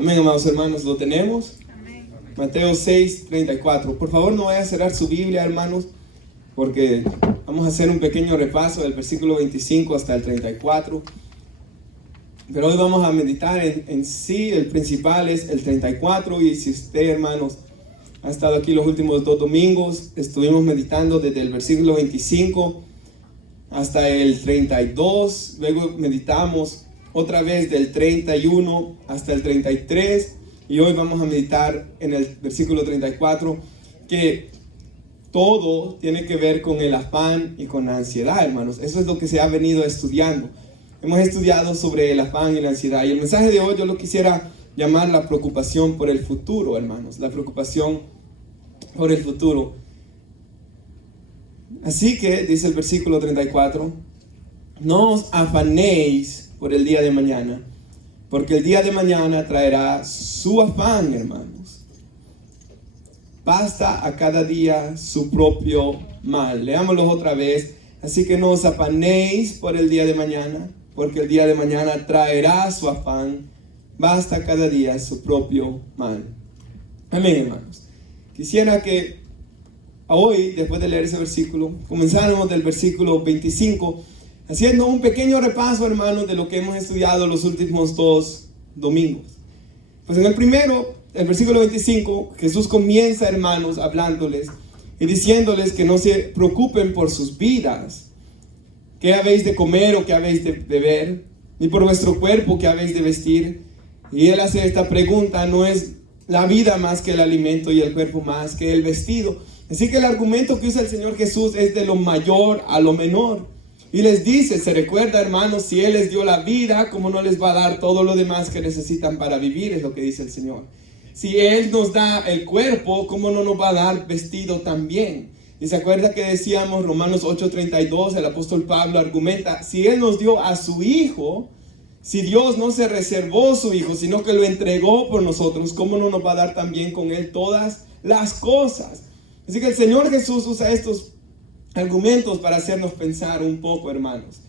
Amén, amados hermanos, ¿lo tenemos? Amén. Mateo 6:34. Por favor, no vaya a cerrar su Biblia, hermanos, porque vamos a hacer un pequeño repaso del versículo 25 hasta el 34. Pero hoy vamos a meditar en sí, el principal es el 34. Y si usted, hermanos, ha estado aquí los últimos 2 domingos, estuvimos meditando desde el versículo 25 hasta el 32. Luego meditamos otra vez del 31 hasta el 33. Y hoy vamos a meditar en el versículo 34, que todo tiene que ver con el afán y con la ansiedad, hermanos. Eso es lo que se ha venido estudiando. Hemos estudiado sobre el afán y la ansiedad. Y el mensaje de hoy yo lo quisiera llamar la preocupación por el futuro, hermanos. La preocupación por el futuro. Así que, dice el versículo 34, no os afanéis por el día de mañana, porque el día de mañana traerá su afán, hermanos. Basta a cada día su propio mal. Leámoslo otra vez. Así que no os afanéis por el día de mañana, porque el día de mañana traerá su afán. Basta cada día su propio mal. Amén, hermanos. Quisiera que hoy, después de leer ese versículo, comenzáramos del versículo 25, haciendo un pequeño repaso, hermanos, de lo que hemos estudiado los últimos 2 domingos. Pues en el primero, el versículo 25, Jesús comienza, hermanos, hablándoles y diciéndoles que no se preocupen por sus vidas, qué habéis de comer o qué habéis de beber, ni por vuestro cuerpo qué habéis de vestir. Y él hace esta pregunta: ¿no es la vida más que el alimento y el cuerpo más que el vestido? Así que el argumento que usa el Señor Jesús es de lo mayor a lo menor. Y les dice, se recuerda, hermanos, si Él les dio la vida, ¿cómo no les va a dar todo lo demás que necesitan para vivir? Es lo que dice el Señor. Si Él nos da el cuerpo, ¿cómo no nos va a dar vestido también? Y se acuerda que decíamos, Romanos 8:32, el apóstol Pablo argumenta, si Él nos dio a su Hijo, si Dios no se reservó su Hijo, sino que lo entregó por nosotros, ¿cómo no nos va a dar también con Él todas las cosas? Así que el Señor Jesús usa estos argumentos para hacernos pensar un poco, hermanos,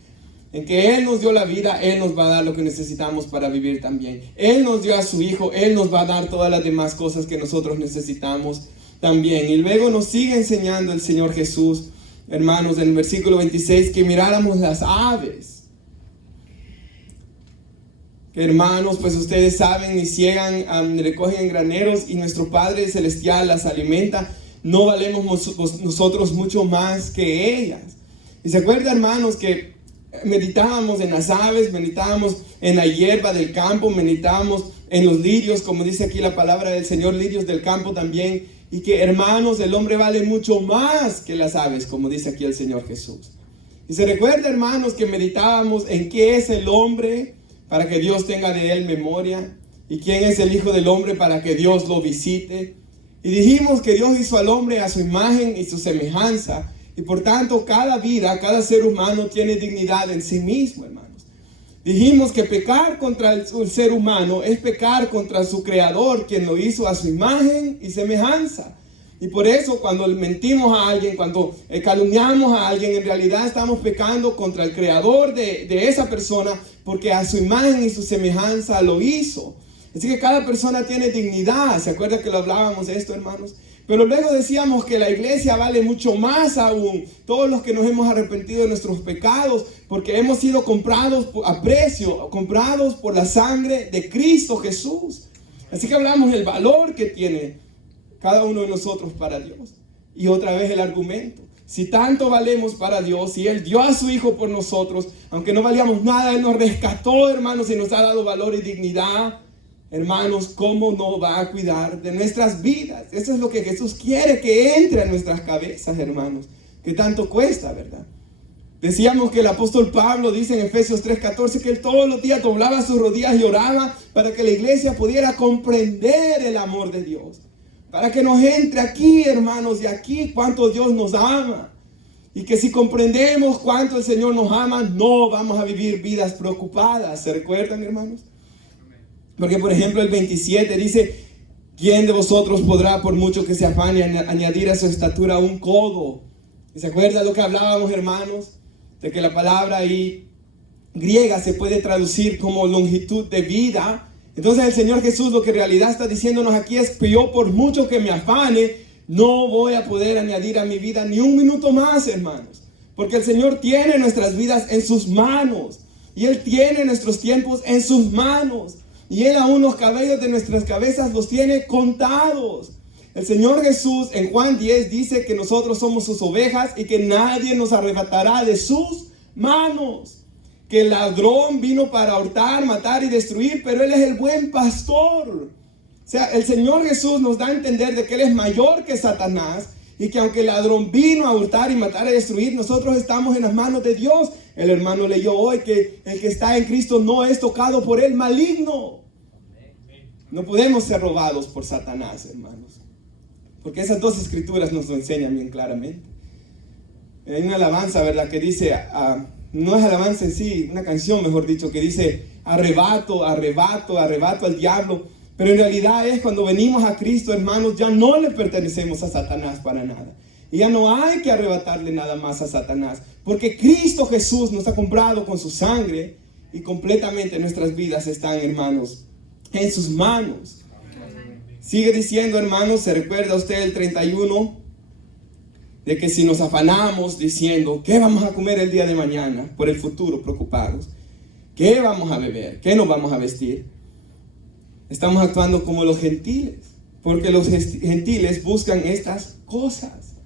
en que Él nos dio la vida, Él nos va a dar lo que necesitamos para vivir también. Él nos dio a su Hijo, Él nos va a dar todas las demás cosas que nosotros necesitamos también. Y luego nos sigue enseñando el Señor Jesús, hermanos, en el versículo 26, que miráramos las aves. Que, hermanos, pues ustedes saben, y ciegan, recogen en graneros, y nuestro Padre Celestial las alimenta. No valemos nosotros mucho más que ellas. Y se acuerda, hermanos, que meditábamos en las aves, meditábamos en la hierba del campo, meditábamos en los lirios, como dice aquí la palabra del Señor, lirios del campo también. Y que, hermanos, el hombre vale mucho más que las aves, como dice aquí el Señor Jesús. Y se recuerda, hermanos, que meditábamos en qué es el hombre para que Dios tenga de él memoria, y quién es el Hijo del Hombre para que Dios lo visite. Y dijimos que Dios hizo al hombre a su imagen y su semejanza. Y por tanto, cada vida, cada ser humano tiene dignidad en sí mismo, hermanos. Dijimos que pecar contra el ser humano es pecar contra su creador, quien lo hizo a su imagen y semejanza. Y por eso cuando mentimos a alguien, cuando calumniamos a alguien, en realidad estamos pecando contra el creador de esa persona, porque a su imagen y su semejanza lo hizo. Así que cada persona tiene dignidad. ¿Se acuerda que lo hablábamos de esto, hermanos? Pero luego decíamos que la iglesia vale mucho más aún. Todos los que nos hemos arrepentido de nuestros pecados, porque hemos sido comprados a precio, comprados por la sangre de Cristo Jesús. Así que hablamos del valor que tiene cada uno de nosotros para Dios. Y otra vez el argumento: si tanto valemos para Dios, si Él dio a su Hijo por nosotros, aunque no valíamos nada, Él nos rescató, hermanos, y nos ha dado valor y dignidad. Hermanos, ¿cómo no va a cuidar de nuestras vidas? Eso es lo que Jesús quiere que entre a nuestras cabezas, hermanos. Que tanto cuesta, ¿verdad? Decíamos que el apóstol Pablo dice en Efesios 3:14 que él todos los días doblaba sus rodillas y oraba para que la iglesia pudiera comprender el amor de Dios. Para que nos entre aquí, hermanos, y aquí cuánto Dios nos ama. Y que si comprendemos cuánto el Señor nos ama, no vamos a vivir vidas preocupadas. ¿Se recuerdan, hermanos? Porque, por ejemplo, el 27 dice: ¿quién de vosotros podrá, por mucho que se afane, añadir a su estatura un codo? ¿Y se acuerda lo que hablábamos, hermanos? De que la palabra ahí griega se puede traducir como longitud de vida. Entonces el Señor Jesús lo que en realidad está diciéndonos aquí es que yo, por mucho que me afane, no voy a poder añadir a mi vida ni un minuto más, hermanos. Porque el Señor tiene nuestras vidas en sus manos. Y Él tiene nuestros tiempos en sus manos. Y Él aún los cabellos de nuestras cabezas los tiene contados. El Señor Jesús en Juan 10 dice que nosotros somos sus ovejas y que nadie nos arrebatará de sus manos. Que el ladrón vino para hurtar, matar y destruir, pero Él es el buen pastor. O sea, el Señor Jesús nos da a entender de que Él es mayor que Satanás y que aunque el ladrón vino a hurtar y matar y destruir, nosotros estamos en las manos de Dios. El hermano leyó hoy que el que está en Cristo no es tocado por el maligno. No podemos ser robados por Satanás, hermanos, porque esas dos escrituras nos lo enseñan bien claramente. Hay una alabanza, ¿verdad?, que dice, no es alabanza en sí, una canción, mejor dicho, que dice, arrebato, arrebato, arrebato al diablo. Pero en realidad es cuando venimos a Cristo, hermanos, ya no le pertenecemos a Satanás para nada. Y ya no hay que arrebatarle nada más a Satanás, porque Cristo Jesús nos ha comprado con su sangre y completamente nuestras vidas están, hermanos, en sus manos. Sigue diciendo, hermanos, ¿se recuerda usted el 31? De que si nos afanamos diciendo, ¿qué vamos a comer el día de mañana? Por el futuro, preocupados. ¿Qué vamos a beber? ¿Qué nos vamos a vestir? Estamos actuando como los gentiles, porque los gentiles buscan estas cosas.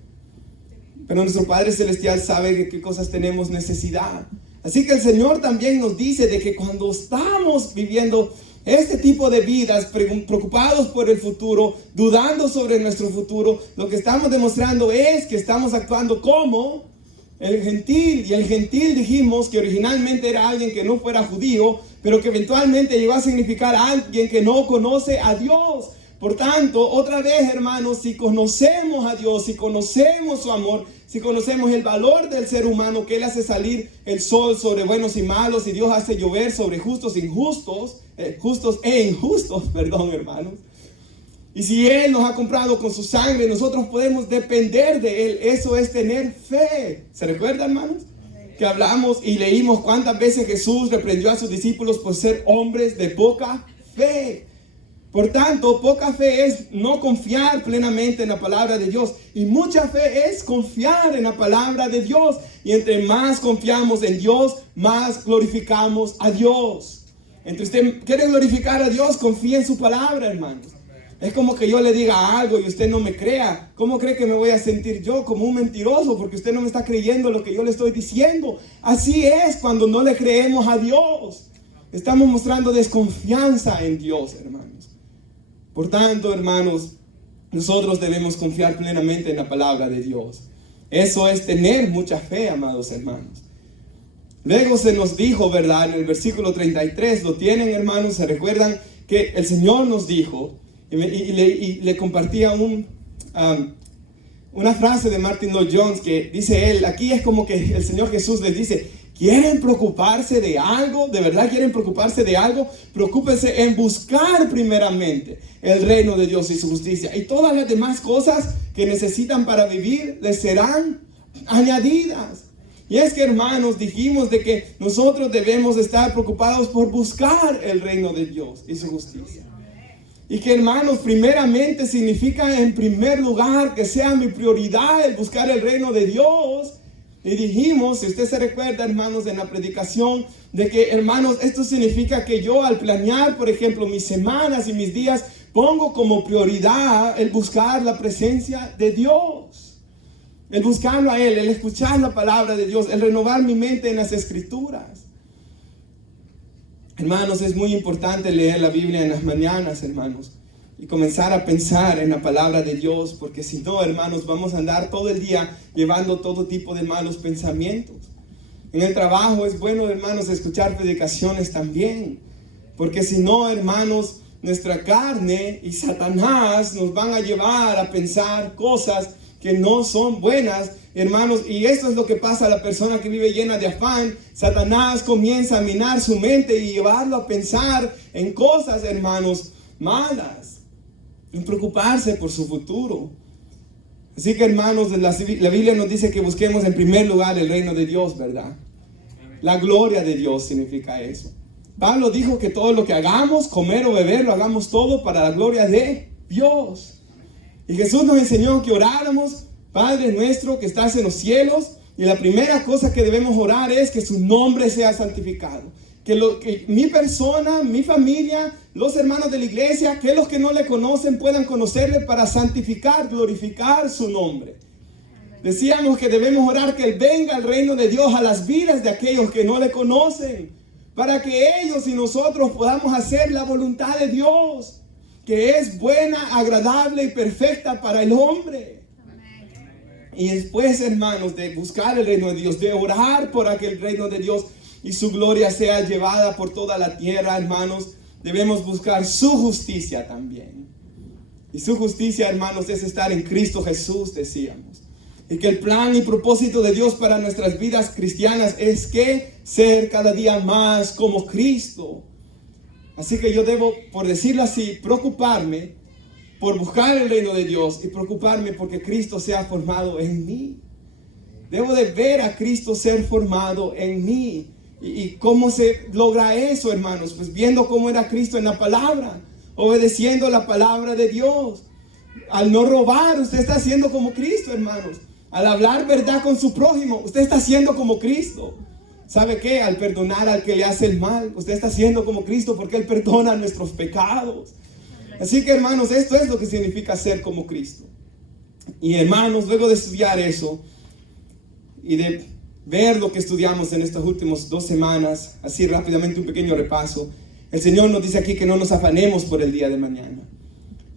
Pero nuestro Padre Celestial sabe de qué cosas tenemos necesidad. Así que el Señor también nos dice de que cuando estamos viviendo este tipo de vidas, preocupados por el futuro, dudando sobre nuestro futuro, lo que estamos demostrando es que estamos actuando como el gentil. Y el gentil dijimos que originalmente era alguien que no fuera judío, pero que eventualmente llegó a significar a alguien que no conoce a Dios. Por tanto, otra vez, hermanos, si conocemos a Dios, si conocemos su amor, si conocemos el valor del ser humano, que Él hace salir el sol sobre buenos y malos, y Dios hace llover sobre justos e injustos, justos e injustos, perdón, hermanos. Y si Él nos ha comprado con su sangre, nosotros podemos depender de Él. Eso es tener fe. ¿Se recuerda, hermanos? Que hablamos y leímos cuántas veces Jesús reprendió a sus discípulos por ser hombres de poca fe. Por tanto, poca fe es no confiar plenamente en la palabra de Dios. Y mucha fe es confiar en la palabra de Dios. Y entre más confiamos en Dios, más glorificamos a Dios. Entre usted quiere glorificar a Dios, confía en su palabra, hermanos. Es como que yo le diga algo y usted no me crea. ¿Cómo cree que me voy a sentir yo? Como un mentiroso, porque usted no me está creyendo lo que yo le estoy diciendo. Así es cuando no le creemos a Dios. Estamos mostrando desconfianza en Dios, hermanos. Por tanto, hermanos, nosotros debemos confiar plenamente en la palabra de Dios. Eso es tener mucha fe, amados hermanos. Luego se nos dijo, ¿verdad? En el versículo 33, ¿lo tienen, hermanos? ¿Se recuerdan que el Señor nos dijo? Y le compartía una frase de Martin Lloyd-Jones que dice él, aquí es como que el Señor Jesús les dice, ¿quieren preocuparse de algo? ¿De verdad quieren preocuparse de algo? Preocúpense en buscar primeramente el reino de Dios y su justicia. Y todas las demás cosas que necesitan para vivir les serán añadidas. Y es que, hermanos, dijimos de que nosotros debemos estar preocupados por buscar el reino de Dios y su justicia. Y que, hermanos, primeramente significa en primer lugar que sea mi prioridad el buscar el reino de Dios. Y dijimos, si usted se recuerda, hermanos, en la predicación, de que, hermanos, esto significa que yo al planear, por ejemplo, mis semanas y mis días, pongo como prioridad el buscar la presencia de Dios. El buscarlo a Él, el escuchar la palabra de Dios, el renovar mi mente en las Escrituras. Hermanos, es muy importante leer la Biblia en las mañanas, hermanos, y comenzar a pensar en la palabra de Dios, porque si no, hermanos, vamos a andar todo el día llevando todo tipo de malos pensamientos. En el trabajo es bueno, hermanos, escuchar predicaciones también, porque si no, hermanos, nuestra carne y Satanás nos van a llevar a pensar cosas que no son buenas, hermanos, y esto es lo que pasa a la persona que vive llena de afán. Satanás comienza a minar su mente y llevarlo a pensar en cosas, hermanos, malas, en preocuparse por su futuro. Así que, hermanos, la Biblia nos dice que busquemos en primer lugar el reino de Dios, ¿verdad? La gloria de Dios significa eso. Pablo dijo que todo lo que hagamos, comer o beber, lo hagamos todo para la gloria de Dios. Y Jesús nos enseñó que oráramos: Padre nuestro que estás en los cielos. Y la primera cosa que debemos orar es que su nombre sea santificado. Que mi persona, mi familia, los hermanos de la iglesia, que los que no le conocen puedan conocerle para santificar, glorificar su nombre. Decíamos que debemos orar que Él venga al reino de Dios a las vidas de aquellos que no le conocen, para que ellos y nosotros podamos hacer la voluntad de Dios, que es buena, agradable y perfecta para el hombre. Y después, hermanos, de buscar el reino de Dios, de orar por aquel reino de Dios y su gloria sea llevada por toda la tierra, hermanos, debemos buscar su justicia también. Y su justicia, hermanos, es estar en Cristo Jesús, decíamos. Y que el plan y propósito de Dios para nuestras vidas cristianas es que ser cada día más como Cristo. Así que yo debo, por decirlo así, preocuparme por buscar el reino de Dios y preocuparme porque Cristo sea formado en mí. Debo de ver a Cristo ser formado en mí. ¿Y cómo se logra eso, hermanos? Pues viendo cómo era Cristo en la palabra, obedeciendo la palabra de Dios. Al no robar, usted está siendo como Cristo, hermanos. Al hablar verdad con su prójimo, usted está siendo como Cristo. ¿Sabe qué? Al perdonar al que le hace el mal, usted está siendo como Cristo porque Él perdona nuestros pecados. Así que, hermanos, esto es lo que significa ser como Cristo. Y, hermanos, luego de estudiar eso y de ver lo que estudiamos en estas últimas 2 semanas, así rápidamente un pequeño repaso, el Señor nos dice aquí que no nos afanemos por el día de mañana,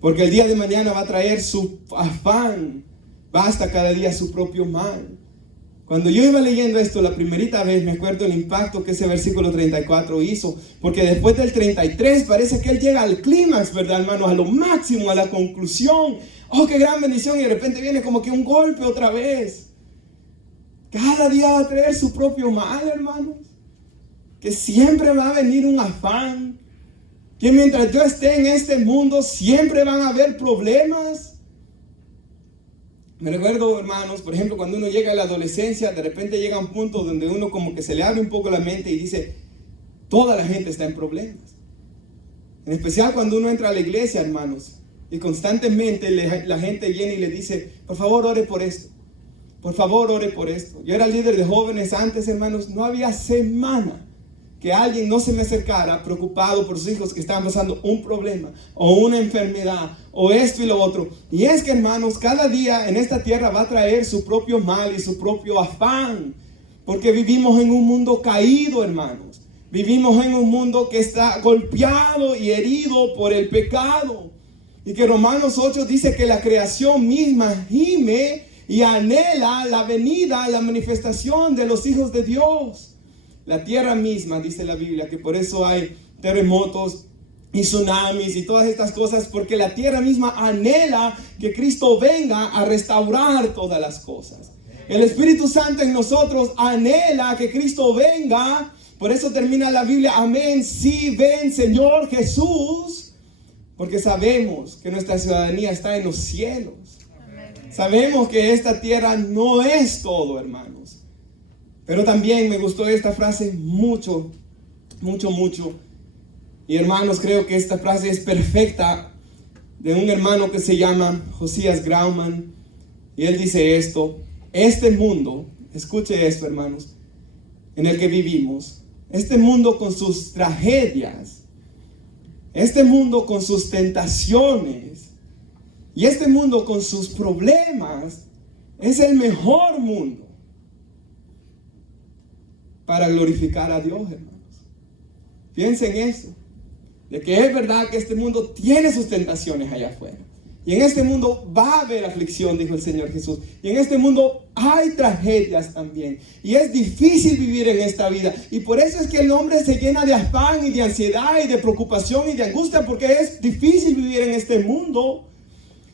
porque el día de mañana va a traer su afán. Basta cada día su propio mal. Cuando yo iba leyendo esto la primerita vez, me acuerdo el impacto que ese versículo 34 hizo, porque después del 33 parece que Él llega al clímax, ¿verdad, hermanos? A lo máximo, a la conclusión. ¡Oh, qué gran bendición! Y de repente viene como que un golpe otra vez. Cada día va a traer su propio mal, hermanos. Que siempre va a venir un afán. Que mientras yo esté en este mundo, siempre van a haber problemas. Me recuerdo, hermanos, por ejemplo, cuando uno llega a la adolescencia, de repente llega a un punto donde uno como que se le abre un poco la mente y dice, toda la gente está en problemas. En especial cuando uno entra a la iglesia, hermanos, y constantemente la gente viene y le dice, por favor, ore por esto. Por favor, ore por esto. Yo era líder de jóvenes antes, hermanos. No había semana que alguien no se me acercara preocupado por sus hijos que estaban pasando un problema o una enfermedad o esto y lo otro. Y es que, hermanos, cada día en esta tierra va a traer su propio mal y su propio afán. Porque vivimos en un mundo caído, hermanos. Vivimos en un mundo que está golpeado y herido por el pecado. Y que Romanos 8 dice que la creación misma gime y anhela la venida, la manifestación de los hijos de Dios. La tierra misma, dice la Biblia, que por eso hay terremotos y tsunamis y todas estas cosas, porque la tierra misma anhela que Cristo venga a restaurar todas las cosas. El Espíritu Santo en nosotros anhela que Cristo venga. Por eso termina la Biblia, amén, sí, ven Señor Jesús, porque sabemos que nuestra ciudadanía está en los cielos. Sabemos que esta tierra no es todo, hermanos. Pero también me gustó esta frase mucho, mucho, mucho. Y hermanos, creo que esta frase es perfecta, de un hermano que se llama Josías Grauman. Y él dice esto: este mundo, escuche esto, hermanos, en el que vivimos, este mundo con sus tragedias, este mundo con sus tentaciones, y este mundo con sus problemas, es el mejor mundo para glorificar a Dios, hermanos. Piensen eso, de que es verdad que este mundo tiene sus tentaciones allá afuera. Y en este mundo va a haber aflicción, dijo el Señor Jesús. Y en este mundo hay tragedias también. Y es difícil vivir en esta vida. Y por eso es que el hombre se llena de afán y de ansiedad y de preocupación y de angustia, porque es difícil vivir en este mundo.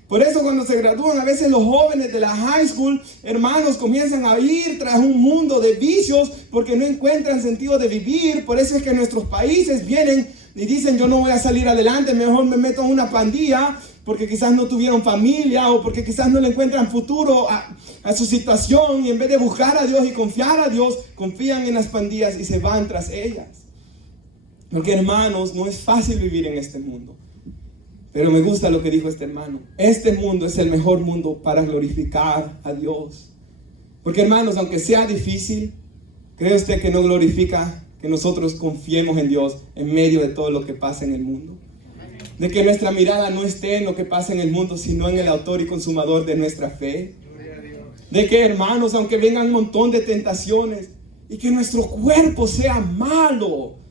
Por eso cuando se gradúan a veces los jóvenes de la high school, hermanos, comienzan a ir tras un mundo de vicios porque no encuentran sentido de vivir. Por eso es que nuestros países vienen y dicen, yo no voy a salir adelante, mejor me meto en una pandilla, porque quizás no tuvieron familia o porque quizás no le encuentran futuro a su situación, y en vez de buscar a Dios y confiar a Dios, confían en las pandillas y se van tras ellas. Porque hermanos, no es fácil vivir en este mundo. Pero me gusta lo que dijo este hermano. Este mundo es el mejor mundo para glorificar a Dios. Porque hermanos, aunque sea difícil, ¿cree usted que no glorifica que nosotros confiemos en Dios en medio de todo lo que pasa en el mundo? De que nuestra mirada no esté en lo que pasa en el mundo, sino en el autor y consumador de nuestra fe. De que hermanos, aunque vengan un montón de tentaciones y que nuestro cuerpo sea malo.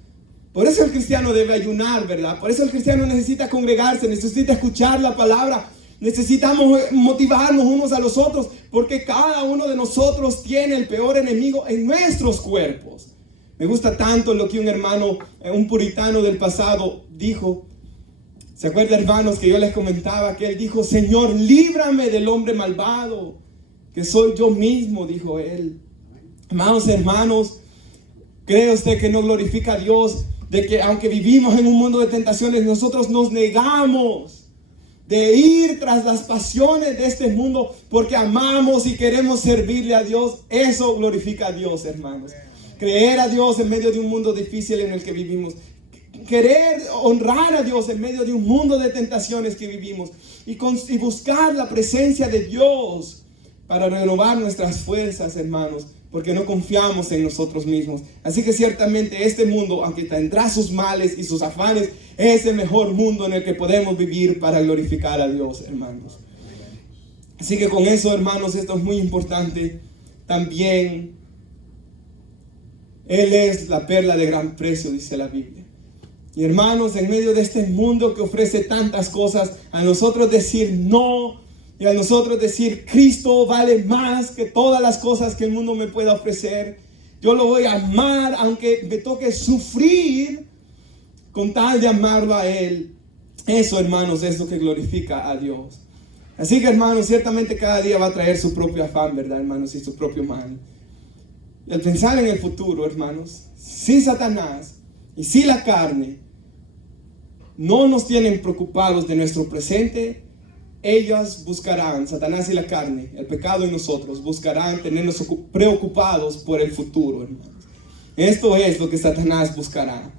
Por eso el cristiano debe ayunar, ¿verdad? Por eso el cristiano necesita congregarse, necesita escuchar la palabra. Necesitamos motivarnos unos a los otros, porque cada uno de nosotros tiene el peor enemigo en nuestros cuerpos. Me gusta tanto lo que un hermano, un puritano del pasado dijo. ¿Se acuerdan, hermanos, que yo les comentaba que él dijo: Señor, líbrame del hombre malvado, que soy yo mismo, dijo él. Amados hermanos, ¿cree usted que no glorifica a Dios? De que aunque vivimos en un mundo de tentaciones, nosotros nos negamos de ir tras las pasiones de este mundo porque amamos y queremos servirle a Dios. Eso glorifica a Dios, hermanos. Creer a Dios en medio de un mundo difícil en el que vivimos. Querer honrar a Dios en medio de un mundo de tentaciones que vivimos. Y buscar la presencia de Dios para renovar nuestras fuerzas, hermanos. Porque no confiamos en nosotros mismos. Así que ciertamente este mundo, aunque tendrá sus males y sus afanes, es el mejor mundo en el que podemos vivir para glorificar a Dios, hermanos. Así que con eso, hermanos, esto es muy importante. También Él es la perla de gran precio, dice la Biblia. Y hermanos, en medio de este mundo que ofrece tantas cosas, a nosotros decir no, y a nosotros decir: Cristo vale más que todas las cosas que el mundo me pueda ofrecer. Yo lo voy a amar aunque me toque sufrir con tal de amarlo a Él. Eso, hermanos, es lo que glorifica a Dios. Así que, hermanos, ciertamente cada día va a traer su propio afán, ¿verdad, hermanos? Y su propio mal. Y al pensar en el futuro, hermanos, si Satanás y si la carne no nos tienen preocupados de nuestro presente, ellas buscarán, Satanás y la carne, el pecado en nosotros, buscarán tenernos preocupados por el futuro, hermanos. Esto es lo que Satanás buscará,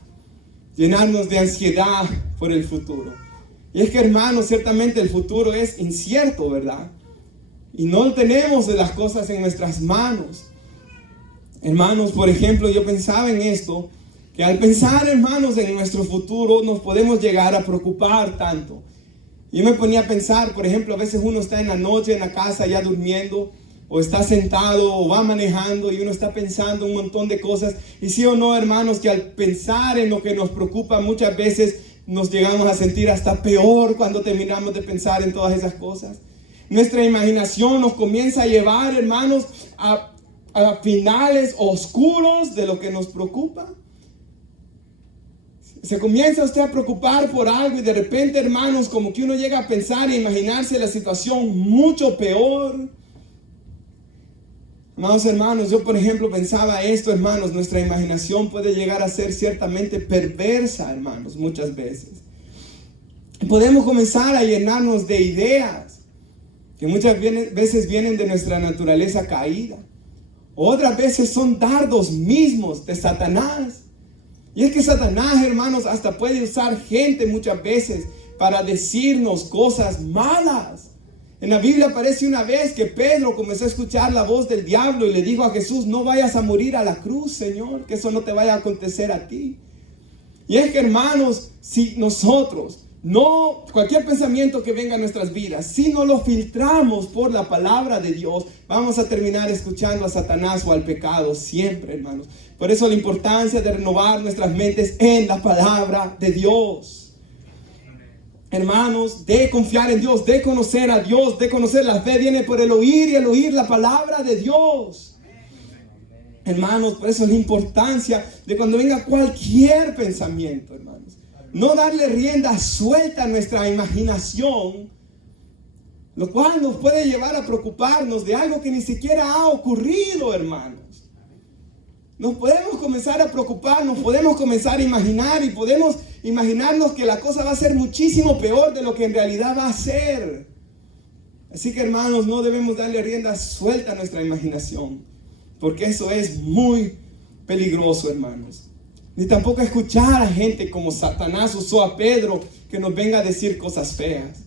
llenarnos de ansiedad por el futuro. Y es que, hermanos, ciertamente el futuro es incierto, ¿verdad? Y no tenemos las cosas en nuestras manos. Hermanos, por ejemplo, yo pensaba en esto, que al pensar, hermanos, en nuestro futuro, nos podemos llegar a preocupar tanto. Yo me ponía a pensar, por ejemplo, a veces uno está en la noche en la casa ya durmiendo, o está sentado o va manejando y uno está pensando un montón de cosas. Y sí o no, hermanos, que al pensar en lo que nos preocupa muchas veces nos llegamos a sentir hasta peor cuando terminamos de pensar en todas esas cosas. Nuestra imaginación nos comienza a llevar, hermanos, a finales oscuros de lo que nos preocupa. Se comienza usted a preocupar por algo y de repente, hermanos, como que uno llega a pensar e imaginarse la situación mucho peor. Amados hermanos, yo por ejemplo pensaba esto, hermanos, nuestra imaginación puede llegar a ser ciertamente perversa, hermanos, muchas veces. Podemos comenzar a llenarnos de ideas que muchas veces vienen de nuestra naturaleza caída. Otras veces son dardos mismos de Satanás. Y es que Satanás, hermanos, hasta puede usar gente muchas veces para decirnos cosas malas. En la Biblia aparece una vez que Pedro comenzó a escuchar la voz del diablo y le dijo a Jesús: no vayas a morir a la cruz, Señor, que eso no te vaya a acontecer a ti. Y es que, hermanos, si nosotros, no cualquier pensamiento que venga a nuestras vidas, si no lo filtramos por la palabra de Dios, vamos a terminar escuchando a Satanás o al pecado siempre, hermanos. Por eso la importancia de renovar nuestras mentes en la palabra de Dios. Hermanos, de confiar en Dios, de conocer a Dios, de conocer la fe viene por el oír y el oír la palabra de Dios. Hermanos, por eso es la importancia de cuando venga cualquier pensamiento, hermanos, no darle rienda suelta a nuestra imaginación, lo cual nos puede llevar a preocuparnos de algo que ni siquiera ha ocurrido, hermanos. Nos podemos comenzar a preocupar, nos podemos comenzar a imaginar y podemos imaginarnos que la cosa va a ser muchísimo peor de lo que en realidad va a ser. Así que, hermanos, no debemos darle rienda suelta a nuestra imaginación, porque eso es muy peligroso, hermanos. ni tampoco escuchar a gente como Satanás usó a Pedro que nos venga a decir cosas feas.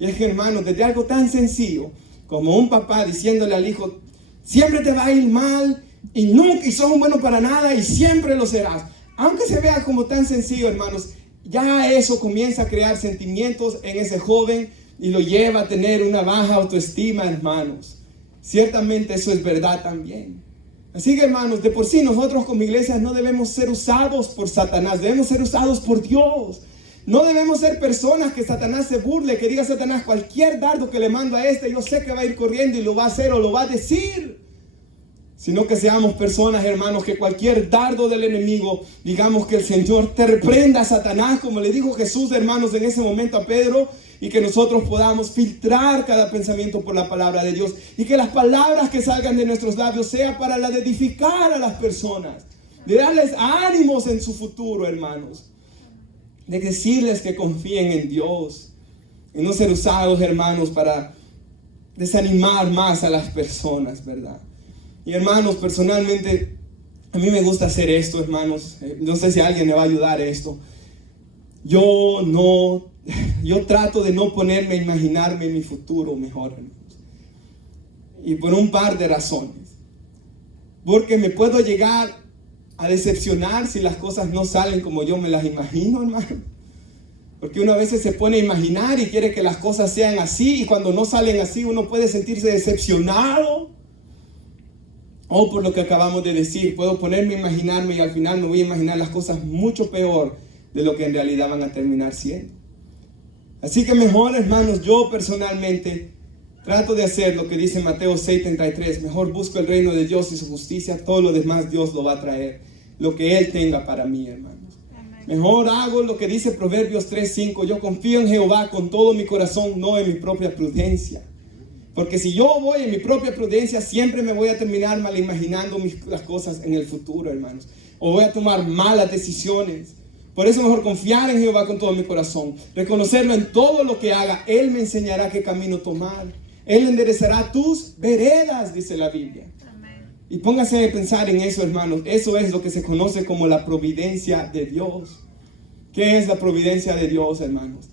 Y es que, hermanos, desde algo tan sencillo como un papá diciéndole al hijo, siempre te va a ir mal y nunca, y sos un bueno para nada y siempre lo serás. Aunque se vea como tan sencillo, hermanos, ya eso comienza a crear sentimientos en ese joven y lo lleva a tener una baja autoestima, hermanos. Ciertamente eso es verdad también. Así que, hermanos, de por sí nosotros como iglesia no debemos ser usados por Satanás, debemos ser usados por Dios. No debemos ser personas que Satanás se burle, que diga Satanás, cualquier dardo que le mando a este, yo sé que va a ir corriendo y lo va a hacer o lo va a decir. Sino que seamos personas, hermanos, que cualquier dardo del enemigo, digamos que el Señor te reprenda a Satanás, como le dijo Jesús, hermanos, en ese momento a Pedro, y que nosotros podamos filtrar cada pensamiento por la palabra de Dios, y que las palabras que salgan de nuestros labios sea para la de edificar a las personas, de darles ánimos en su futuro, hermanos, de decirles que confíen en Dios, y no ser usados, hermanos, para desanimar más a las personas, ¿verdad? Y hermanos, personalmente, a mí me gusta hacer esto, hermanos. No sé si a alguien le va a ayudar esto. Yo trato de no ponerme a imaginarme mi futuro mejor, hermanos. Y por un par de razones. Porque me puedo llegar a decepcionar si las cosas no salen como yo me las imagino, hermano. Porque uno a veces se pone a imaginar y quiere que las cosas sean así, y cuando no salen así uno puede sentirse decepcionado. O por lo que acabamos de decir, puedo ponerme a imaginarme y al final me voy a imaginar las cosas mucho peor de lo que en realidad van a terminar siendo. Así que mejor, hermanos, yo personalmente trato de hacer lo que dice Mateo 6:33. Mejor busco el reino de Dios y su justicia, todo lo demás Dios lo va a traer. Lo que Él tenga para mí, hermanos. Mejor hago lo que dice Proverbios 3:5. Yo confío en Jehová con todo mi corazón, no en mi propia prudencia. Porque si yo voy en mi propia prudencia, siempre me voy a terminar mal imaginando las cosas en el futuro, hermanos. O voy a tomar malas decisiones. Por eso mejor confiar en Jehová con todo mi corazón. Reconocerlo en todo lo que haga. Él me enseñará qué camino tomar. Él enderezará tus veredas, dice la Biblia. Amén. Y póngase a pensar en eso, hermanos. Eso es lo que se conoce como la providencia de Dios. ¿Qué es la providencia de Dios, hermanos?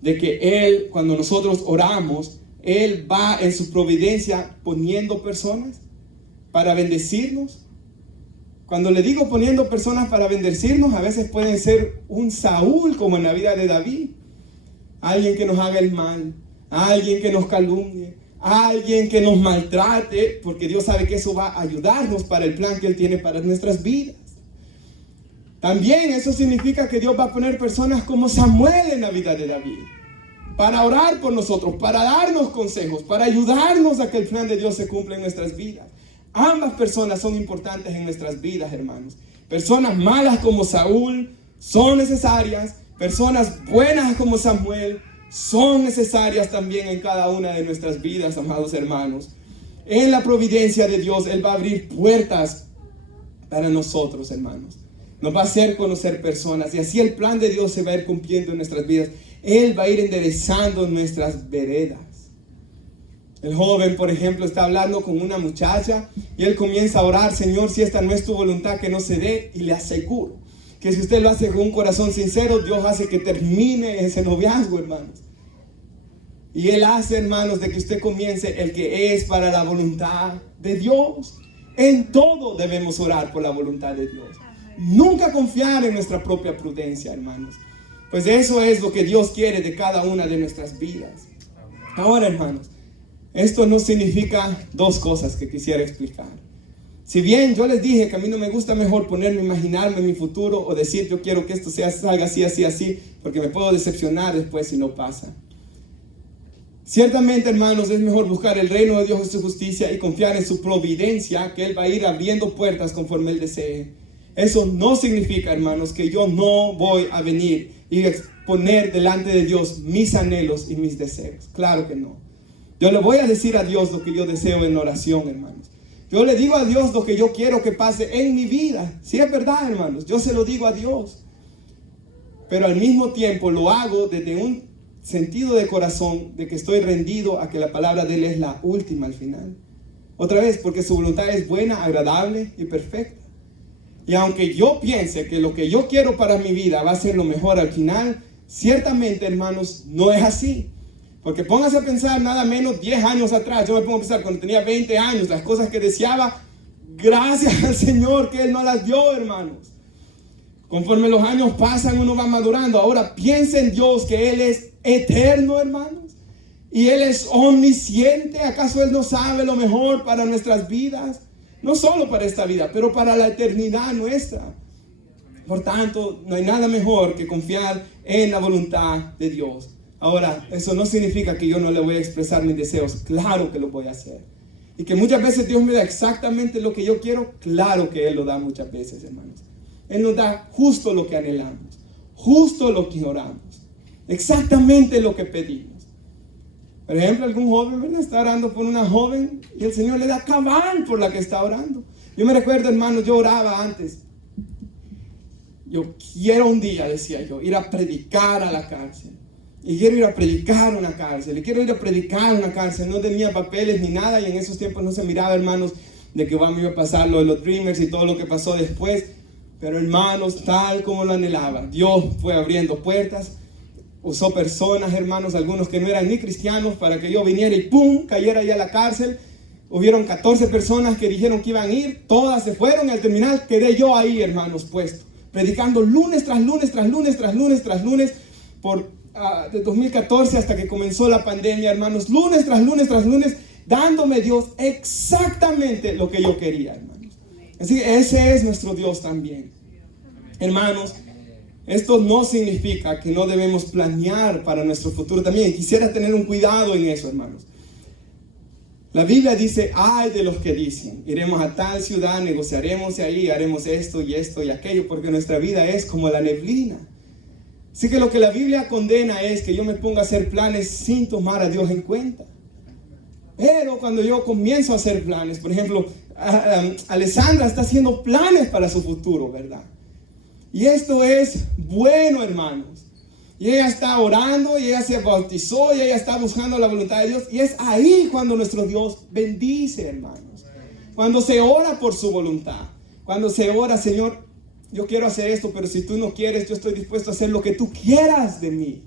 De que Él, cuando nosotros oramos, Él va en su providencia poniendo personas para bendecirnos. Cuando le digo poniendo personas para bendecirnos, a veces pueden ser un Saúl como en la vida de David. Alguien que nos haga el mal, alguien que nos calumnie, alguien que nos maltrate, porque Dios sabe que eso va a ayudarnos para el plan que Él tiene para nuestras vidas. También eso significa que Dios va a poner personas como Samuel en la vida de David, para orar por nosotros, para darnos consejos, para ayudarnos a que el plan de Dios se cumpla en nuestras vidas. Ambas personas son importantes en nuestras vidas, hermanos. Personas malas como Saúl son necesarias. Personas buenas como Samuel son necesarias también en cada una de nuestras vidas, amados hermanos. En la providencia de Dios, Él va a abrir puertas para nosotros, hermanos. Nos va a hacer conocer personas y así el plan de Dios se va a ir cumpliendo en nuestras vidas. Él va a ir enderezando nuestras veredas. El joven, por ejemplo, está hablando con una muchacha y él comienza a orar: Señor, si esta no es tu voluntad, que no se dé. Y le aseguro que si usted lo hace con un corazón sincero, Dios hace que termine ese noviazgo, hermanos. Y Él hace, hermanos, de que usted comience el que es para la voluntad de Dios. En todo debemos orar por la voluntad de Dios. Nunca confiar en nuestra propia prudencia, hermanos. Pues eso es lo que Dios quiere de cada una de nuestras vidas. Ahora, hermanos, esto no significa dos cosas que quisiera explicar. Si bien yo les dije que a mí no me gusta mejor ponerme a imaginarme mi futuro o decir yo quiero que esto salga así, así, así, porque me puedo decepcionar después si no pasa. Ciertamente, hermanos, es mejor buscar el reino de Dios y su justicia y confiar en su providencia, que Él va a ir abriendo puertas conforme Él desee. Eso no significa, hermanos, que yo no voy a venir y exponer delante de Dios mis anhelos y mis deseos. Claro que no. Yo le voy a decir a Dios lo que yo deseo en oración, hermanos. Yo le digo a Dios lo que yo quiero que pase en mi vida. Sí, es verdad, hermanos. Yo se lo digo a Dios. Pero al mismo tiempo lo hago desde un sentido de corazón, de que estoy rendido a que la palabra de Él es la última al final. Otra vez, porque su voluntad es buena, agradable y perfecta. Y aunque yo piense que lo que yo quiero para mi vida va a ser lo mejor al final, ciertamente, hermanos, no es así. Porque póngase a pensar nada menos 10 años atrás. Yo me pongo a pensar cuando tenía 20 años, las cosas que deseaba, gracias al Señor que Él no las dio, hermanos. Conforme los años pasan, uno va madurando. Ahora piensa en Dios, que Él es eterno, hermanos. Y Él es omnisciente. ¿Acaso Él no sabe lo mejor para nuestras vidas? No solo para esta vida, pero para la eternidad nuestra. Por tanto, no hay nada mejor que confiar en la voluntad de Dios. Ahora, eso no significa que yo no le voy a expresar mis deseos. Claro que lo voy a hacer. Y que muchas veces Dios me da exactamente lo que yo quiero. Claro que Él lo da muchas veces, hermanos. Él nos da justo lo que anhelamos, justo lo que oramos, exactamente lo que pedimos. Por ejemplo, algún joven, ¿verdad?, está orando por una joven y el Señor le da cabal por la que está orando. Yo me recuerdo, hermanos, yo oraba antes. Yo quiero un día, decía yo, ir a predicar a la cárcel. Y quiero ir a predicar a una cárcel. Y quiero ir a predicar a una cárcel. No tenía papeles ni nada. Y en esos tiempos no se miraba, hermanos, de que me iba a pasar lo de los Dreamers y todo lo que pasó después. Pero, hermanos, tal como lo anhelaba, Dios fue abriendo puertas. Usó personas, hermanos, algunos que no eran ni cristianos, para que yo viniera y ¡pum!, cayera ahí a la cárcel. Hubieron 14 personas que dijeron que iban a ir. Todas se fueron y al terminar quedé yo ahí, hermanos, puesto. Predicando lunes tras lunes, tras lunes, tras lunes, tras lunes, de 2014 hasta que comenzó la pandemia, hermanos, lunes tras lunes, tras lunes, dándome Dios exactamente lo que yo quería, hermanos. Así que ese es nuestro Dios también. Hermanos, esto no significa que no debemos planear para nuestro futuro también. Quisiera tener un cuidado en eso, hermanos. La Biblia dice, ay de los que dicen, iremos a tal ciudad, negociaremos ahí, haremos esto y aquello, porque nuestra vida es como la neblina. Así que lo que la Biblia condena es que yo me ponga a hacer planes sin tomar a Dios en cuenta. Pero cuando yo comienzo a hacer planes, por ejemplo, Alessandra está haciendo planes para su futuro, ¿verdad? Y esto es bueno, hermanos. Y ella está orando, y ella se bautizó, y ella está buscando la voluntad de Dios. Y es ahí cuando nuestro Dios bendice, hermanos. Cuando se ora por su voluntad. Cuando se ora, Señor, yo quiero hacer esto, pero si tú no quieres, yo estoy dispuesto a hacer lo que tú quieras de mí.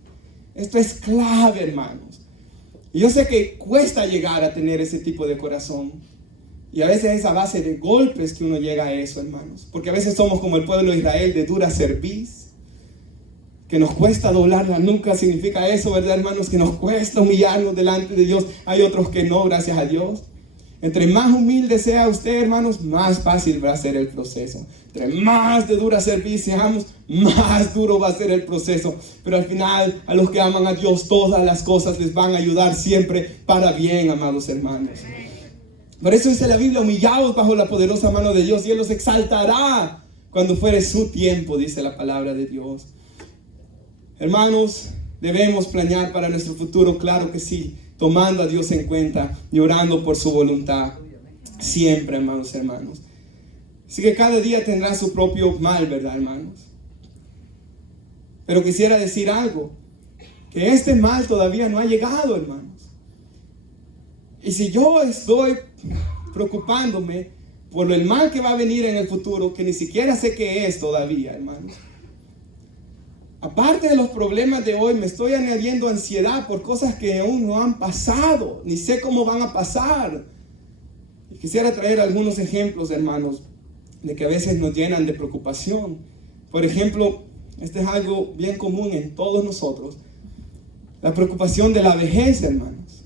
Esto es clave, hermanos. Y yo sé que cuesta llegar a tener ese tipo de corazón. Y a veces es a base de golpes que uno llega a eso, hermanos. Porque a veces somos como el pueblo de Israel, de dura cerviz, que nos cuesta doblar la nuca. Significa eso, ¿verdad, hermanos? Que nos cuesta humillarnos delante de Dios. Hay otros que no, gracias a Dios. Entre más humilde sea usted, hermanos, más fácil va a ser el proceso. Entre más de dura cerviz seamos, más duro va a ser el proceso. Pero al final, a los que aman a Dios, todas las cosas les van a ayudar siempre para bien, amados hermanos. Por eso dice la Biblia, humillados bajo la poderosa mano de Dios, y Él los exaltará cuando fuere su tiempo, dice la palabra de Dios. Hermanos, debemos planear para nuestro futuro, claro que sí, tomando a Dios en cuenta y orando por su voluntad. Siempre, hermanos. Así que cada día tendrá su propio mal, ¿verdad, hermanos? Pero quisiera decir algo, que este mal todavía no ha llegado, hermanos. Y si yo estoy preocupándome por el mal que va a venir en el futuro, que ni siquiera sé qué es todavía, hermanos. Aparte de los problemas de hoy, me estoy añadiendo ansiedad por cosas que aún no han pasado, ni sé cómo van a pasar. Y quisiera traer algunos ejemplos, hermanos, de que a veces nos llenan de preocupación. Por ejemplo, este es algo bien común en todos nosotros, la preocupación de la vejez, hermanos.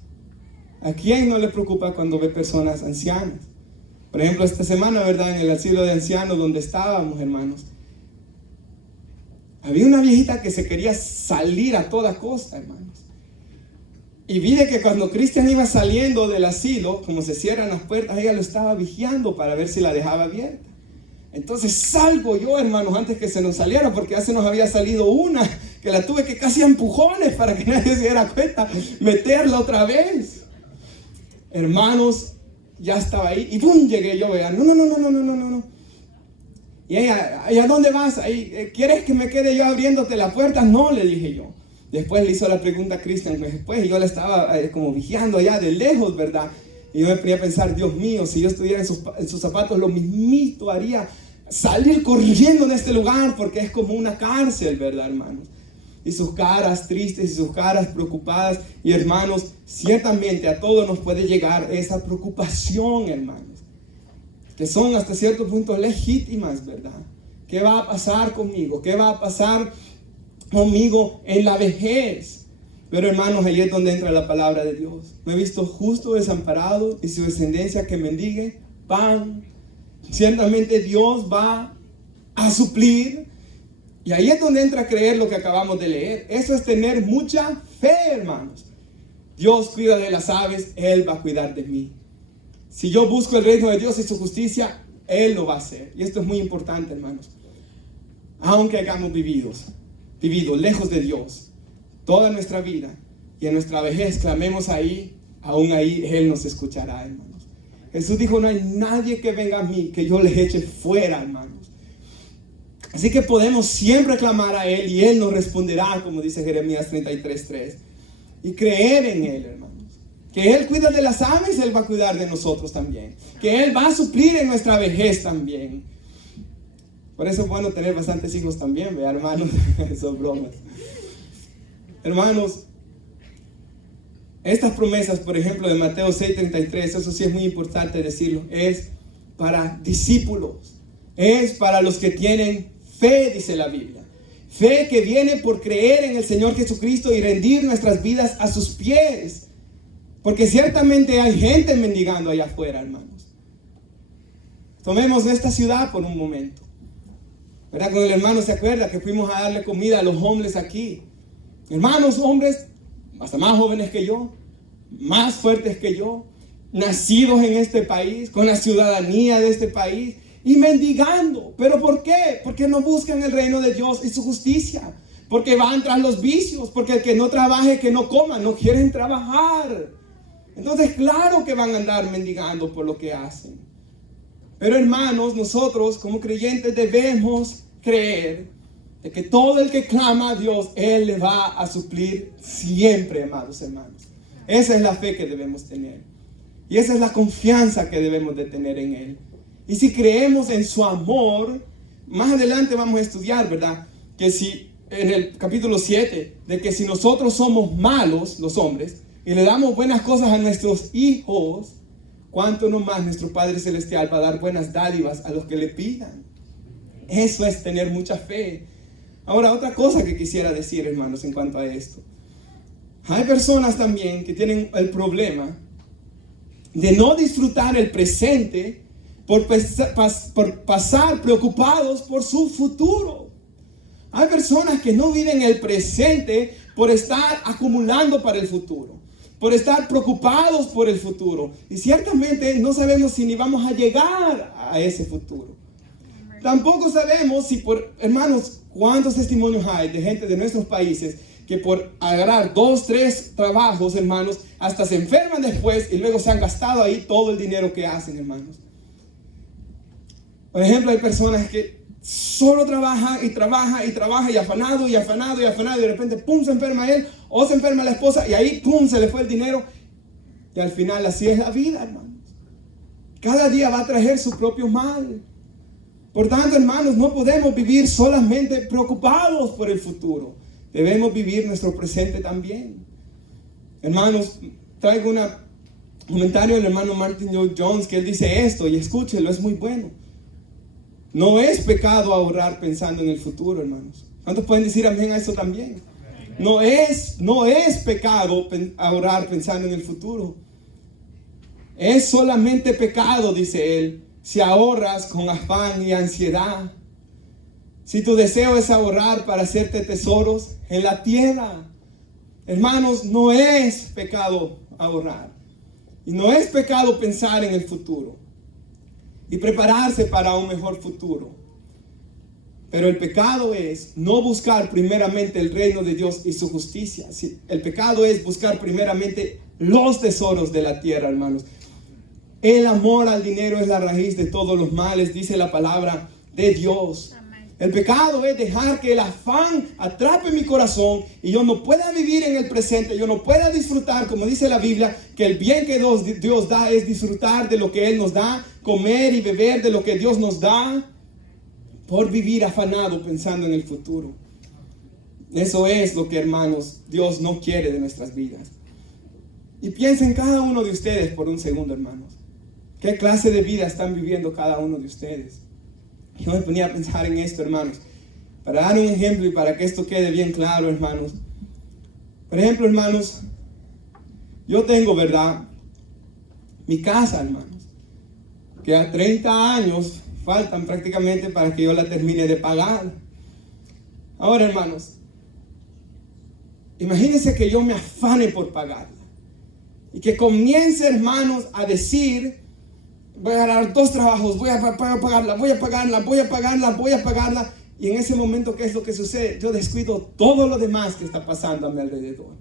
¿A quién no le preocupa cuando ve personas ancianas? Por ejemplo, esta semana, ¿verdad?, en el asilo de ancianos donde estábamos, hermanos, había una viejita que se quería salir a toda costa, hermanos. Y vi de que cuando Cristian iba saliendo del asilo, como se cierran las puertas, ella lo estaba vigiando para ver si la dejaba abierta. Entonces salgo yo, hermanos, antes que se nos saliera, porque ya se nos había salido una, que la tuve que casi a empujones para que nadie se diera cuenta, meterla otra vez. Hermanos, ya estaba ahí, y ¡pum!, llegué yo, vean, no. Y ella, ¿y a dónde vas? ¿Quieres que me quede yo abriéndote la puerta? No, le dije yo. Después le hizo la pregunta a Cristian, después yo la estaba como vigiando allá de lejos, ¿verdad? Y yo me ponía a pensar, Dios mío, si yo estuviera en sus zapatos, lo mismito haría salir corriendo de este lugar porque es como una cárcel, ¿verdad, hermanos? Y sus caras tristes y sus caras preocupadas. Y hermanos, ciertamente a todos nos puede llegar esa preocupación, hermanos, que son hasta cierto punto legítimas, ¿verdad? ¿Qué va a pasar conmigo? ¿Qué va a pasar conmigo en la vejez? Pero hermanos, ahí es donde entra la palabra de Dios. Me he visto justo, desamparado, y su descendencia que mendigue pan. Ciertamente Dios va a suplir. Y ahí es donde entra a creer lo que acabamos de leer. Eso es tener mucha fe, hermanos. Dios cuida de las aves, Él va a cuidar de mí. Si yo busco el reino de Dios y su justicia, Él lo va a hacer. Y esto es muy importante, hermanos. Aunque hayamos vivido lejos de Dios toda nuestra vida, y en nuestra vejez clamemos ahí, aún ahí Él nos escuchará, hermanos. Jesús dijo, no hay nadie que venga a mí que yo les eche fuera, hermanos. Así que podemos siempre clamar a Él y Él nos responderá, como dice Jeremías 33:3. Y creer en Él, hermanos. Que Él cuida de las aves, Él va a cuidar de nosotros también. Que Él va a suplir en nuestra vejez también. Por eso es bueno tener bastantes hijos también, ¿verdad, hermanos? Son bromas. Hermanos, estas promesas, por ejemplo, de Mateo 6:33, eso sí es muy importante decirlo, es para discípulos. Es para los que tienen fe, dice la Biblia. Fe que viene por creer en el Señor Jesucristo y rendir nuestras vidas a sus pies. Porque ciertamente hay gente mendigando allá afuera, hermanos. Tomemos esta ciudad por un momento. ¿Verdad? Cuando el hermano se acuerda que fuimos a darle comida a los hombres aquí. Hermanos, hombres, hasta más jóvenes que yo, más fuertes que yo, nacidos en este país, con la ciudadanía de este país, y mendigando. ¿Pero por qué? Porque no buscan el reino de Dios y su justicia. Porque van tras los vicios. Porque el que no trabaje, que no coma. No quieren trabajar. Entonces, claro que van a andar mendigando por lo que hacen. Pero hermanos, nosotros como creyentes debemos creer de que todo el que clama a Dios, Él le va a suplir siempre, amados hermanos. Esa es la fe que debemos tener. Y esa es la confianza que debemos de tener en Él. Y si creemos en su amor, más adelante vamos a estudiar, ¿verdad? Que si en el capítulo 7, de que si nosotros somos malos, los hombres, y le damos buenas cosas a nuestros hijos, ¿cuánto no más nuestro Padre Celestial va a dar buenas dádivas a los que le pidan? Eso es tener mucha fe. Ahora, otra cosa que quisiera decir, hermanos, en cuanto a esto. Hay personas también que tienen el problema de no disfrutar el presente por pasar preocupados por su futuro. Hay personas que no viven el presente por estar acumulando para el futuro, por estar preocupados por el futuro. Y ciertamente no sabemos si ni vamos a llegar a ese futuro. Tampoco sabemos si hermanos, cuántos testimonios hay de gente de nuestros países que por agarrar 2, 3 trabajos, hermanos, hasta se enferman después y luego se han gastado ahí todo el dinero que hacen, hermanos. Por ejemplo, hay personas que solo trabajan y trabajan y trabajan y afanado y afanado y afanado y de repente pum, se enferma él o se enferma la esposa y ahí pum, se le fue el dinero. Y al final así es la vida, hermanos. Cada día va a traer su propio mal. Por tanto, hermanos, no podemos vivir solamente preocupados por el futuro. Debemos vivir nuestro presente también. Hermanos, traigo un comentario del hermano Martin Lloyd Jones que él dice esto, y escúchelo, es muy bueno. No es pecado ahorrar pensando en el futuro, hermanos. ¿Cuántos pueden decir amén a eso también? No es pecado ahorrar pensando en el futuro. Es solamente pecado, dice él, si ahorras con afán y ansiedad. Si tu deseo es ahorrar para hacerte tesoros en la tierra. Hermanos, no es pecado ahorrar. Y no es pecado pensar en el futuro y prepararse para un mejor futuro. Pero el pecado es no buscar primeramente el reino de Dios y su justicia. El pecado es buscar primeramente los tesoros de la tierra, hermanos. El amor al dinero es la raíz de todos los males, dice la palabra de Dios. El pecado es dejar que el afán atrape mi corazón y yo no pueda vivir en el presente, yo no pueda disfrutar, como dice la Biblia, que el bien que Dios da es disfrutar de lo que Él nos da, comer y beber de lo que Dios nos da. por vivir afanado pensando en el futuro. Eso es lo que, hermanos, Dios no quiere de nuestras vidas. Y piensen cada uno de ustedes por un segundo, hermanos. ¿Qué clase de vida están viviendo cada uno de ustedes? Yo me ponía a pensar en esto, hermanos, para dar un ejemplo y para que esto quede bien claro, hermanos. Por ejemplo, hermanos, yo tengo, ¿verdad?, mi casa, hermanos, que a 30 años faltan prácticamente para que yo la termine de pagar. Ahora, hermanos, imagínense que yo me afane por pagarla y que comience, hermanos, a decir: voy a ganar 2 trabajos, voy a pagarla. Y en ese momento, ¿qué es lo que sucede? Yo descuido todo lo demás que está pasando a mi alrededor.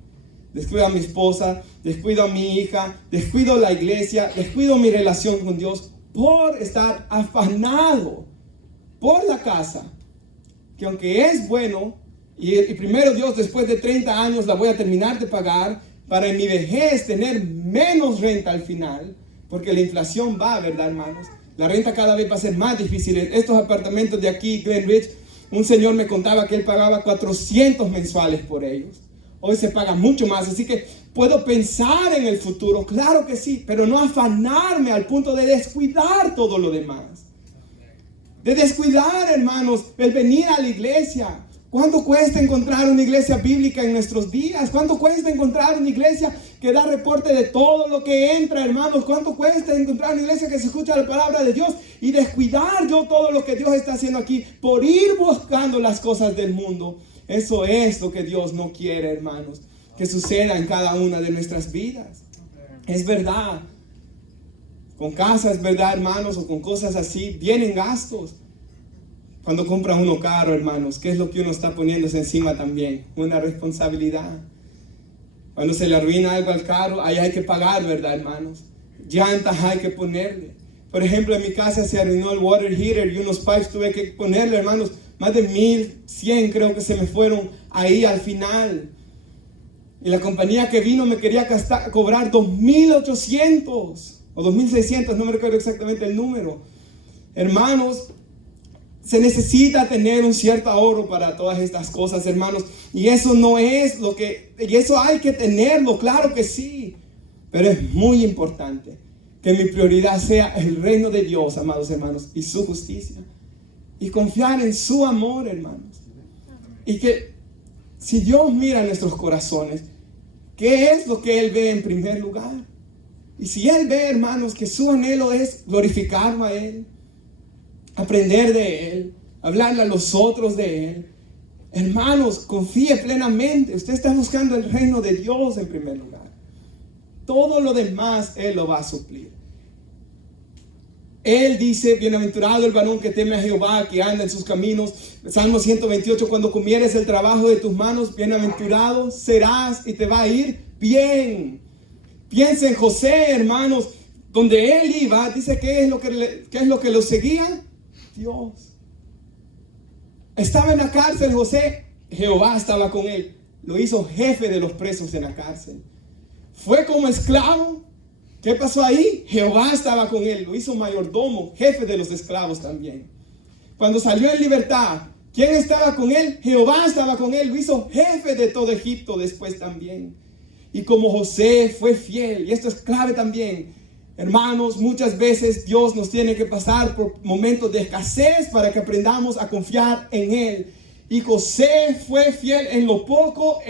Descuido a mi esposa, descuido a mi hija, descuido la iglesia, descuido mi relación con Dios por estar afanado por la casa, que aunque es bueno, y primero Dios, después de 30 años la voy a terminar de pagar, para en mi vejez tener menos renta al final, porque la inflación va, ¿verdad, hermanos? La renta cada vez va a ser más difícil. Estos apartamentos de aquí, Glenridge, un señor me contaba que él pagaba 400 mensuales por ellos. Hoy se paga mucho más, así que puedo pensar en el futuro, claro que sí, pero no afanarme al punto de descuidar todo lo demás. De descuidar, hermanos, el venir a la iglesia. ¿Cuánto cuesta encontrar una iglesia bíblica en nuestros días? ¿Cuánto cuesta encontrar una iglesia que da reporte de todo lo que entra, hermanos? ¿Cuánto cuesta encontrar una iglesia que se escucha la palabra de Dios? Y descuidar yo todo lo que Dios está haciendo aquí por ir buscando las cosas del mundo. Eso es lo que Dios no quiere, hermanos, que suceda en cada una de nuestras vidas. Es verdad. Con casas, ¿verdad, hermanos? O con cosas así, vienen gastos. Cuando compra uno carro, hermanos, ¿qué es lo que uno está poniéndose encima también? Una responsabilidad. Cuando se le arruina algo al carro, ahí hay que pagar, ¿verdad, hermanos? Llantas hay que ponerle. Por ejemplo, en mi casa se arruinó el water heater y unos pipes tuve que ponerle, hermanos. Más de 1,100 creo que se me fueron ahí al final. Y la compañía que vino me quería cobrar 2,800 o 2,600, no me recuerdo exactamente el número. Hermanos, se necesita tener un cierto ahorro para todas estas cosas, hermanos. Y eso no es lo que... Y eso hay que tenerlo, claro que sí. Pero es muy importante que mi prioridad sea el reino de Dios, amados hermanos, y su justicia. Y confiar en su amor, hermanos. Y que si Dios mira nuestros corazones, ¿qué es lo que Él ve en primer lugar? Y si Él ve, hermanos, que su anhelo es glorificarlo a Él, aprender de Él, hablarle a los otros de Él, hermanos, confíe plenamente. Usted está buscando el reino de Dios en primer lugar. Todo lo demás Él lo va a suplir. Él dice: bienaventurado el varón que teme a Jehová, que anda en sus caminos. Salmo 128, cuando comieres el trabajo de tus manos, bienaventurado serás y te va a ir bien. Piensa en José, hermanos, donde él iba, dice, ¿qué es lo que lo seguía? Dios. Estaba en la cárcel José, Jehová estaba con él. Lo hizo jefe de los presos en la cárcel. Fue como esclavo. ¿Qué pasó ahí? Jehová estaba con él. Lo hizo mayordomo, jefe de los esclavos también. Cuando salió en libertad, ¿quién estaba con él? Jehová estaba con él. Lo hizo jefe de todo Egipto después también. Y como José fue fiel, y esto es clave también, hermanos, muchas veces Dios nos tiene que pasar por momentos de escasez para que aprendamos a confiar en Él. Y José fue fiel en lo poco,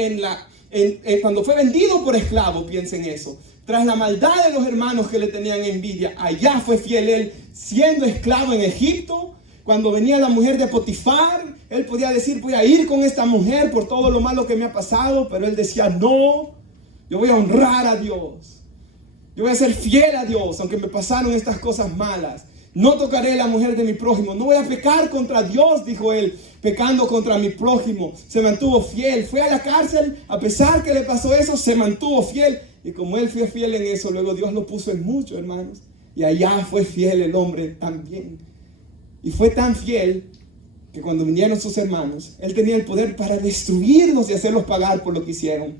cuando fue vendido por esclavo, piensen eso. Tras la maldad de los hermanos que le tenían envidia, allá fue fiel él, siendo esclavo en Egipto. Cuando venía la mujer de Potifar, él podía decir: voy a ir con esta mujer por todo lo malo que me ha pasado. Pero él decía: no, yo voy a honrar a Dios. Yo voy a ser fiel a Dios, aunque me pasaron estas cosas malas. No tocaré la mujer de mi prójimo. No voy a pecar contra Dios, dijo él, pecando contra mi prójimo. Se mantuvo fiel. Fue a la cárcel, a pesar que le pasó eso, se mantuvo fiel. Y como él fue fiel en eso, luego Dios lo puso en mucho, hermanos. Y allá fue fiel el hombre también. Y fue tan fiel que cuando vinieron sus hermanos, él tenía el poder para destruirlos y hacerlos pagar por lo que hicieron.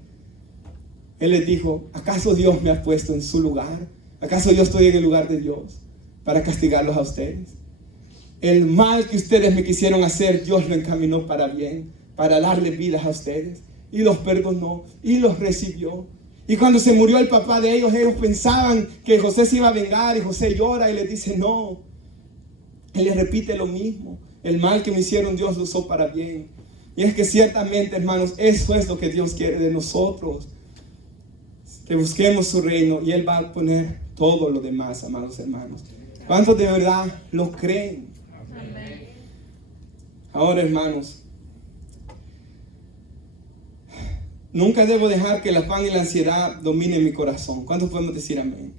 Él les dijo: ¿acaso Dios me ha puesto en su lugar? ¿Acaso yo estoy en el lugar de Dios para castigarlos a ustedes? el mal que ustedes me quisieron hacer, Dios lo encaminó para bien, para darle vida a ustedes. Y los perdonó y los recibió. Y cuando se murió el papá de ellos pensaban que José se iba a vengar, y José llora y les dice no. Él les repite lo mismo. El mal que me hicieron, Dios lo usó para bien. Y es que ciertamente, hermanos, eso es lo que Dios quiere de nosotros. Que busquemos su reino y Él va a poner todo lo demás, amados hermanos. ¿Cuántos de verdad lo creen? Ahora, hermanos, nunca debo dejar que el afán y la ansiedad dominen mi corazón. ¿Cuántos podemos decir amén?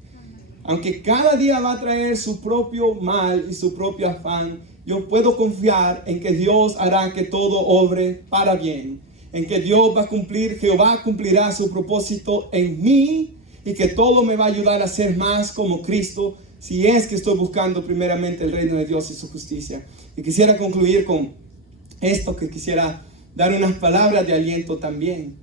Aunque cada día va a traer su propio mal y su propio afán, yo puedo confiar en que Dios hará que todo obre para bien. En que Dios va a cumplir, Jehová cumplirá su propósito en mí, y que todo me va a ayudar a ser más como Cristo, si es que estoy buscando primeramente el reino de Dios y su justicia. Y quisiera concluir con esto, que quisiera dar unas palabras de aliento también.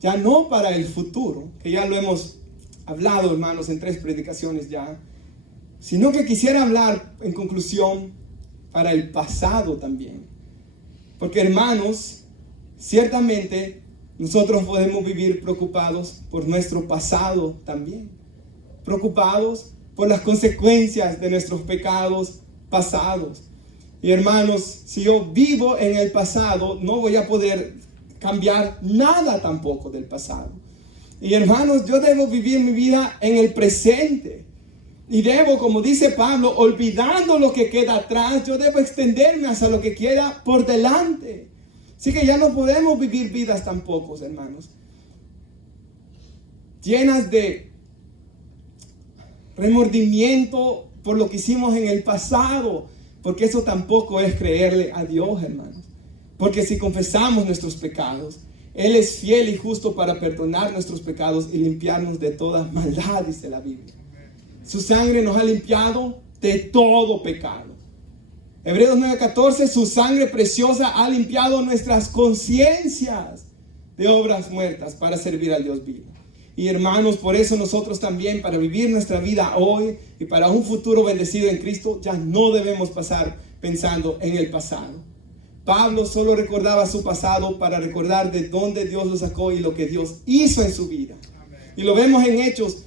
Ya no para el futuro, que ya lo hemos hablado, hermanos, en 3 predicaciones ya, sino que quisiera hablar en conclusión para el pasado también. Porque, hermanos, ciertamente nosotros podemos vivir preocupados por nuestro pasado también. Preocupados por las consecuencias de nuestros pecados pasados. Y, hermanos, si yo vivo en el pasado, no voy a poder cambiar nada tampoco del pasado. Y, hermanos, yo debo vivir mi vida en el presente. Y debo, como dice Pablo, olvidando lo que queda atrás, yo debo extenderme hacia lo que queda por delante. Así que ya no podemos vivir vidas tampoco, hermanos, llenas de remordimiento por lo que hicimos en el pasado, porque eso tampoco es creerle a Dios, hermanos. Porque si confesamos nuestros pecados, Él es fiel y justo para perdonar nuestros pecados y limpiarnos de toda maldad, dice la Biblia. Su sangre nos ha limpiado de todo pecado. Hebreos 9:14, su sangre preciosa ha limpiado nuestras conciencias de obras muertas para servir al Dios vivo. Y, hermanos, por eso nosotros también, para vivir nuestra vida hoy y para un futuro bendecido en Cristo, ya no debemos pasar pensando en el pasado. Pablo solo recordaba su pasado para recordar de dónde Dios lo sacó y lo que Dios hizo en su vida. Y lo vemos en Hechos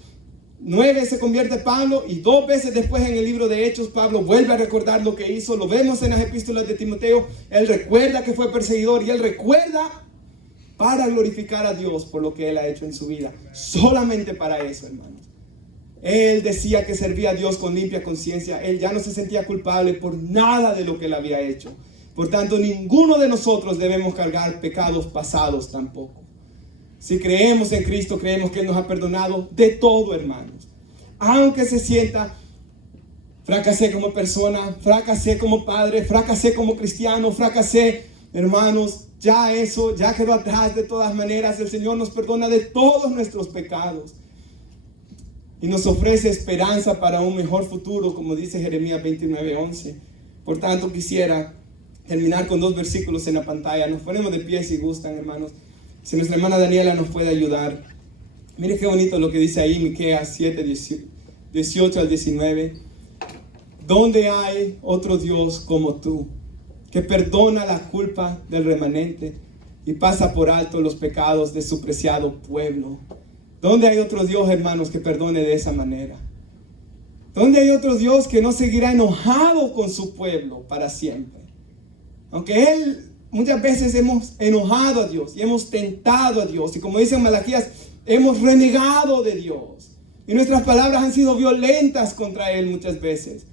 9, se convierte Pablo, y 2 veces después en el libro de Hechos Pablo vuelve a recordar lo que hizo. Lo vemos en las epístolas de Timoteo. Él recuerda que fue perseguidor, y él recuerda para glorificar a Dios por lo que él ha hecho en su vida. Solamente para eso, hermanos. Él decía que servía a Dios con limpia conciencia. Él ya no se sentía culpable por nada de lo que él había hecho. Por tanto, ninguno de nosotros debemos cargar pecados pasados tampoco. Si creemos en Cristo, creemos que Él nos ha perdonado de todo, hermanos. Aunque se sienta, fracasé como persona, fracasé como padre, fracasé como cristiano, fracasé, hermanos, ya eso, ya quedó atrás. De todas maneras, el Señor nos perdona de todos nuestros pecados. Y nos ofrece esperanza para un mejor futuro, como dice Jeremías 29:11. Por tanto, quisiera terminar con 2 versículos en la pantalla. Nos ponemos de pie si gustan, hermanos. Si nuestra hermana Daniela nos puede ayudar. Mire qué bonito lo que dice ahí, Miqueas 7, 18 al 19. ¿Dónde hay otro Dios como tú, que perdona la culpa del remanente y pasa por alto los pecados de su preciado pueblo? ¿Dónde hay otro Dios, hermanos, que perdone de esa manera? ¿Dónde hay otro Dios que no seguirá enojado con su pueblo para siempre? Aunque Él... Muchas veces hemos enojado a Dios y hemos tentado a Dios. Y como dice en Malaquías, hemos renegado de Dios. Y nuestras palabras han sido violentas contra Él muchas veces.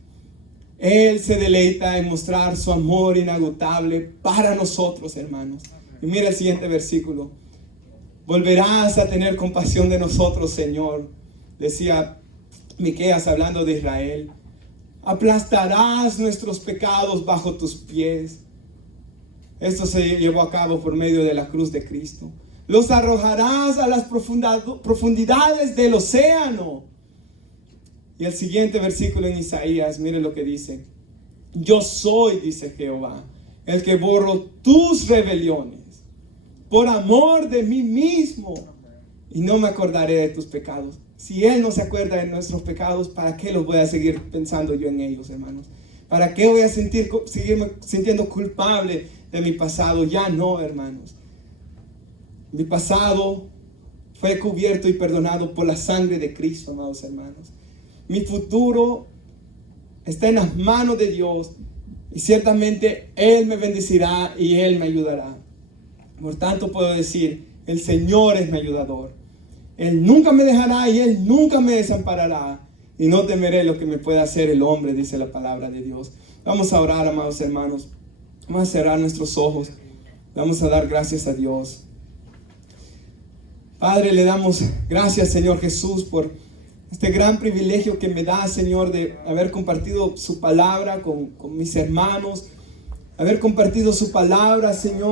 Él se deleita en mostrar su amor inagotable para nosotros, hermanos. Y mira el siguiente versículo. Volverás a tener compasión de nosotros, Señor. Decía Miqueas hablando de Israel. Aplastarás nuestros pecados bajo tus pies. Esto se llevó a cabo por medio de la cruz de Cristo. Los arrojarás a las profundidades del océano. Y el siguiente versículo en Isaías, mire lo que dice. Yo soy, dice Jehová, el que borro tus rebeliones por amor de mí mismo, y no me acordaré de tus pecados. Si Él no se acuerda de nuestros pecados, ¿para qué los voy a seguir pensando yo en ellos, hermanos? ¿Para qué voy a seguirme sintiendo culpable de mi pasado? Ya no, hermanos. Mi pasado fue cubierto y perdonado por la sangre de Cristo, amados hermanos. Mi futuro está en las manos de Dios y ciertamente Él me bendecirá y Él me ayudará. Por tanto puedo decir, el Señor es mi ayudador. Él nunca me dejará y Él nunca me desamparará. Y no temeré lo que me pueda hacer el hombre, dice la palabra de Dios. Vamos a orar, amados hermanos. Vamos a cerrar nuestros ojos. Vamos a dar gracias a Dios. Padre, le damos gracias, Señor Jesús, por este gran privilegio que me da, Señor, de haber compartido su palabra con mis hermanos. Haber compartido su palabra, Señor.